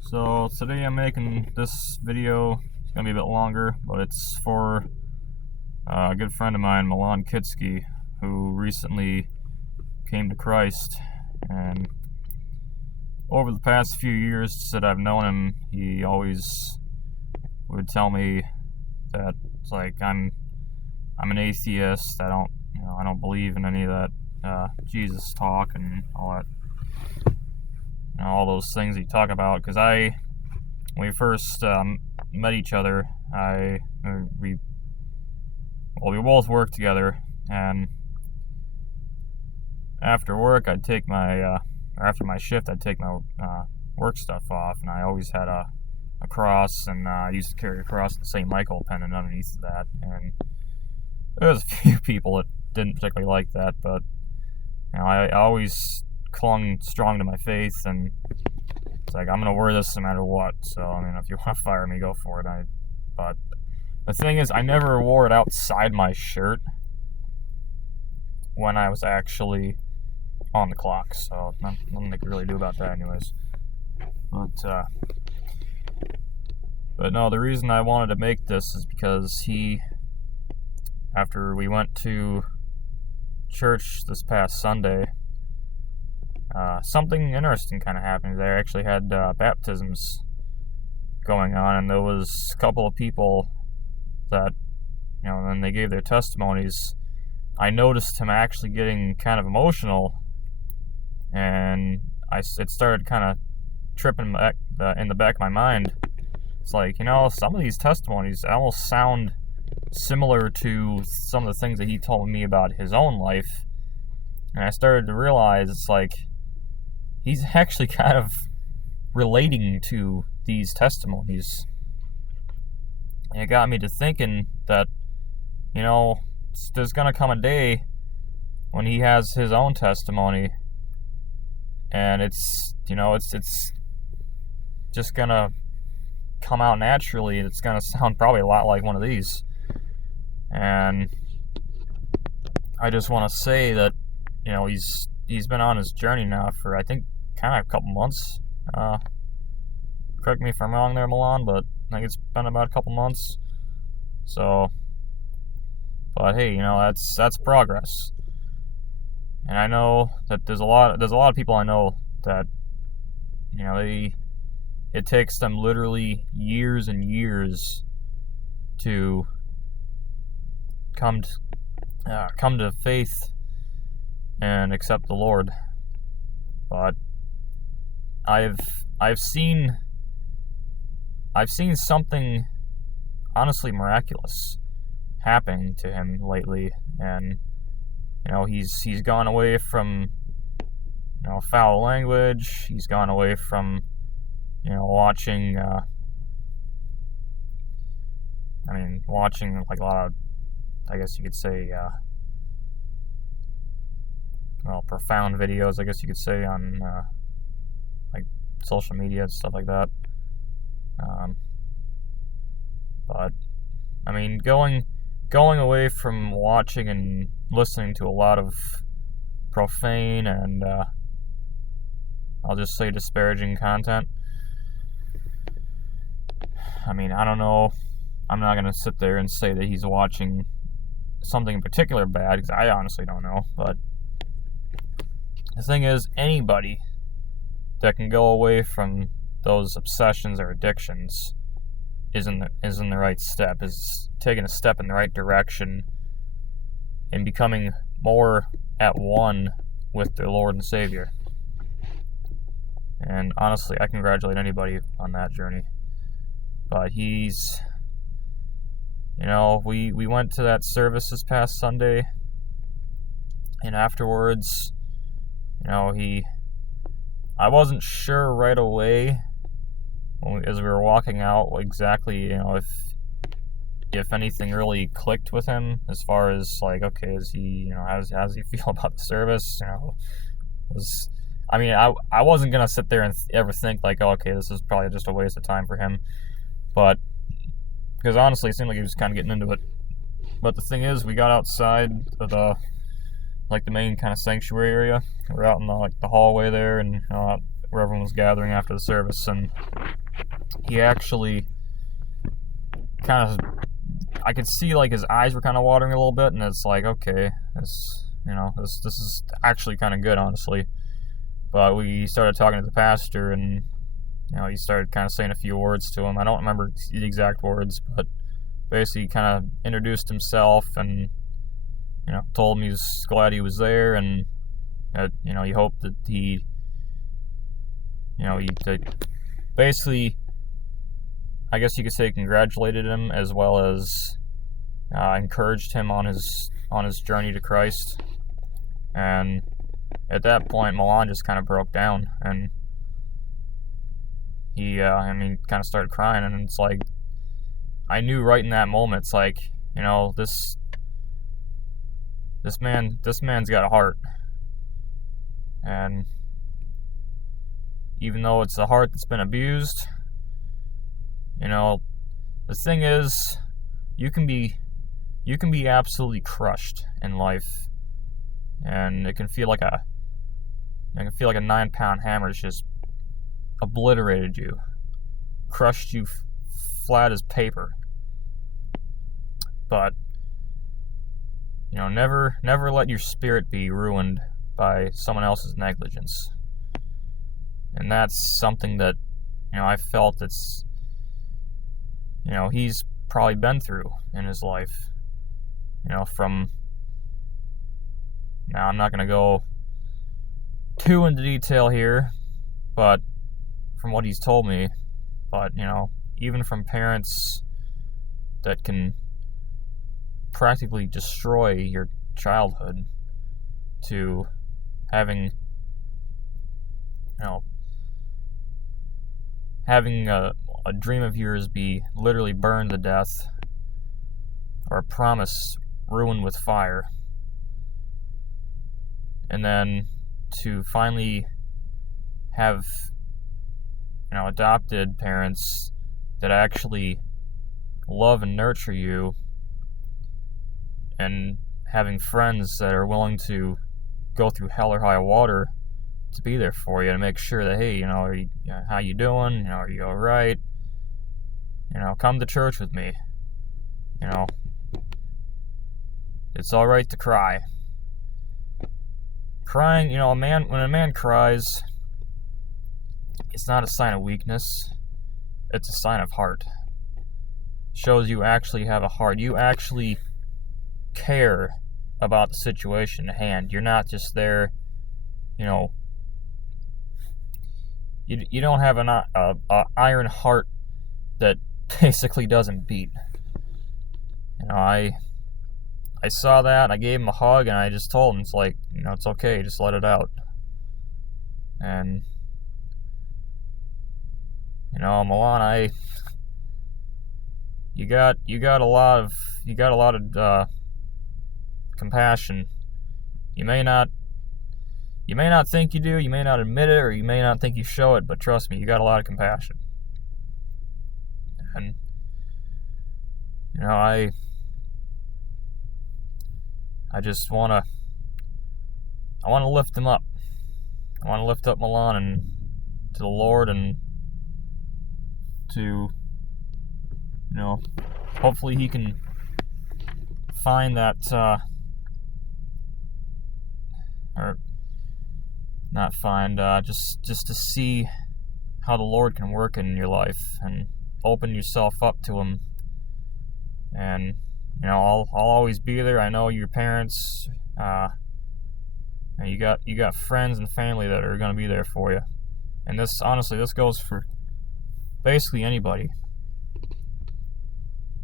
So today I'm making this video. It's gonna be a bit longer, but it's for a good friend of mine, Milan Kitsky, who recently came to Christ. And over the past few years that I've known him, he always would tell me that it's like I'm an atheist. I don't believe in any of that Jesus talk and all that, all those things he talk about. Because when we first met each other, we both worked together, and after work I'd take or after my shift I'd take my work stuff off, and I always had a cross, and I used to carry a cross with St. Michael pendant underneath that. And there was a few people that didn't particularly like that, but I always clung strong to my faith, and it's like, I'm gonna wear this no matter what. So if you want to fire me, go for it. But the thing is, I never wore it outside my shirt when I was actually on the clock, so nothing they could really do about that anyways. But no, the reason I wanted to make this is because after we went to church this past Sunday, something interesting kind of happened. They actually had baptisms going on, and there was a couple of people that, when they gave their testimonies, I noticed him actually getting kind of emotional, and it started kind of tripping in the back of my mind. It's like, some of these testimonies almost sound similar to some of the things that he told me about his own life. And I started to realize it's like he's actually kind of relating to these testimonies. And it got me to thinking that, there's going to come a day when he has his own testimony, and it's just going to come out naturally, and it's going to sound probably a lot like one of these. And I just want to say that, he's been on his journey now for, I think, kind of a couple months. Correct me if I'm wrong there, Milan, but I think it's been about a couple months. So, but hey, that's progress. And I know that there's a lot of people I know that, it takes them literally years and years to come to faith and accept the Lord. But I've seen something honestly miraculous happening to him lately, and he's gone away from foul language. He's gone away from watching like a lot of, I guess you could say, profound videos, I guess you could say, on like social media and stuff like that. But going away from watching and listening to a lot of profane and I'll just say disparaging content. I don't know. I'm not gonna sit there and say that he's watching something in particular bad, because I honestly don't know. But the thing is, anybody that can go away from those obsessions or addictions is in the right step, is taking a step in the right direction and becoming more at one with their Lord and Savior. And honestly, I congratulate anybody on that journey. But he's, we went to that service this past Sunday, and afterwards, I wasn't sure right away as we were walking out exactly, if anything really clicked with him, as far as like, okay, is he, how does he feel about the service? I wasn't gonna sit there and ever think like, oh, okay, this is probably just a waste of time for him, but because honestly, it seemed like he was kind of getting into it. But the thing is, we got outside of the main kind of sanctuary area. We're out in the hallway there, and where everyone was gathering after the service, and he actually kind of, I could see like his eyes were kind of watering a little bit, and it's like, okay, this is actually kind of good, honestly. But we started talking to the pastor, and he started kind of saying a few words to him. I don't remember the exact words, but basically he kind of introduced himself and told him he was glad he was there, and that he hoped that he basically, I guess you could say, congratulated him, as well as encouraged him on his journey to Christ. And at that point, Milan just kind of broke down, and he kind of started crying. And it's like, I knew right in that moment, it's like, this man's got a heart. And even though it's a heart that's been abused, the thing is, you can be absolutely crushed in life, and it can feel like a 9-pound hammer just obliterated you, crushed you flat as paper. But never let your spirit be ruined by someone else's negligence. And that's something that I felt it's he's probably been through in his life. From now, I'm not going to go too into detail here, but from what he's told me, but even from parents that can practically destroy your childhood, to having a dream of yours be literally burned to death, or a promise ruined with fire, and then to finally have adopted parents that actually love and nurture you, and having friends that are willing to go through hell or high water to be there for you, to make sure that, hey, how you doing? Are you all right? Come to church with me. It's all right to cry. Crying, when a man cries, it's not a sign of weakness. It's a sign of heart. It shows you actually have a heart. You actually care about the situation at hand. You're not just there, you don't have an iron heart that basically doesn't beat. I saw that, I gave him a hug, and I just told him, it's like, it's okay, just let it out. And Milan, you got a lot of compassion. You may not think you do, you may not admit it, or you may not think you show it, but trust me, you got a lot of compassion. And I just want to lift him up. I want to lift up Milan and to the Lord, and to hopefully he can find that or not find, just to see how the Lord can work in your life, and open yourself up to him. And I'll always be there. I know your parents, you got friends and family that are going to be there for you. And this goes for basically anybody.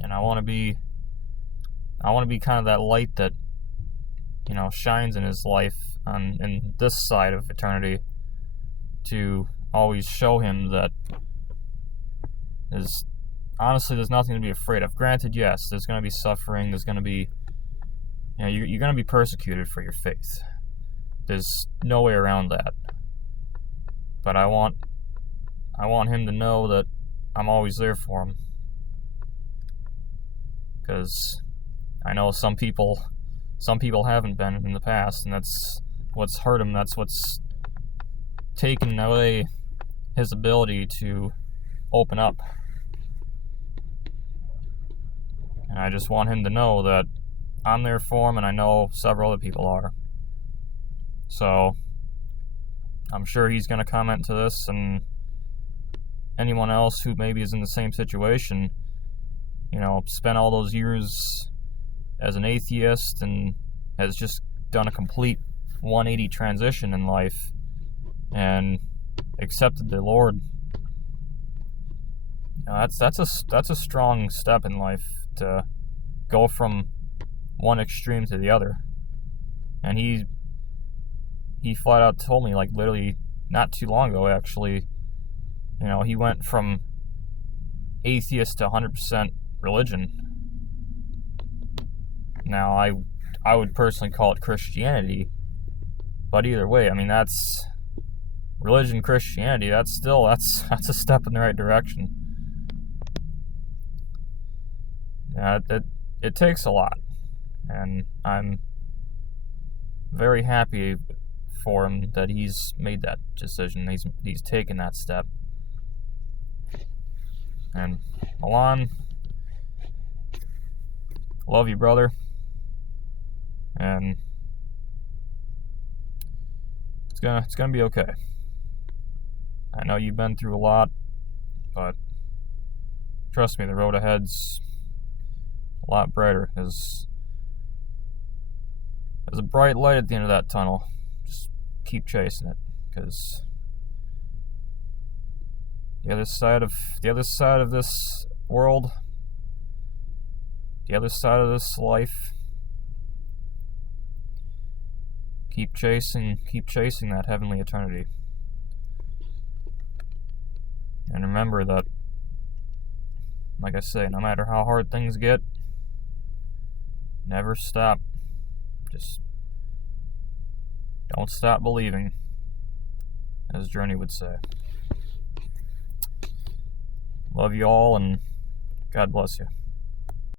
And I want to be kind of that light that shines in his life in this side of eternity, to always show him that there's nothing to be afraid of. Granted, yes, there's going to be suffering. There's going to be, you're going to be persecuted for your faith. There's no way around that. But I want him to know that I'm always there for him. Because I know some people haven't been in the past, and that's what's hurt him. That's taken away his ability to open up. And I just want him to know that I'm there for him, and I know several other people are. So I'm sure he's going to comment to this, and anyone else who maybe is in the same situation, spent all those years as an atheist and has just done a complete 180 transition in life and accepted the Lord. That's a strong step in life, to go from one extreme to the other. And he flat out told me, like, literally not too long ago, actually, he went from atheist to 100% religion. Now, I would personally call it Christianity, but either way, I mean, that's religion, Christianity, that's a step in the right direction. Yeah, it takes a lot, and I'm very happy for him that he's made that decision. He's taken that step. And Milan, love you, brother. And it's gonna be okay. I know you've been through a lot, but trust me, the road ahead's a lot brighter. There's a bright light at the end of that tunnel. Just keep chasing it, because the other side of this world, the other side of this life, keep chasing that heavenly eternity. And remember that, like I say, no matter how hard things get, never stop. Just don't stop believing, as Journey would say. Love you all, and God bless you.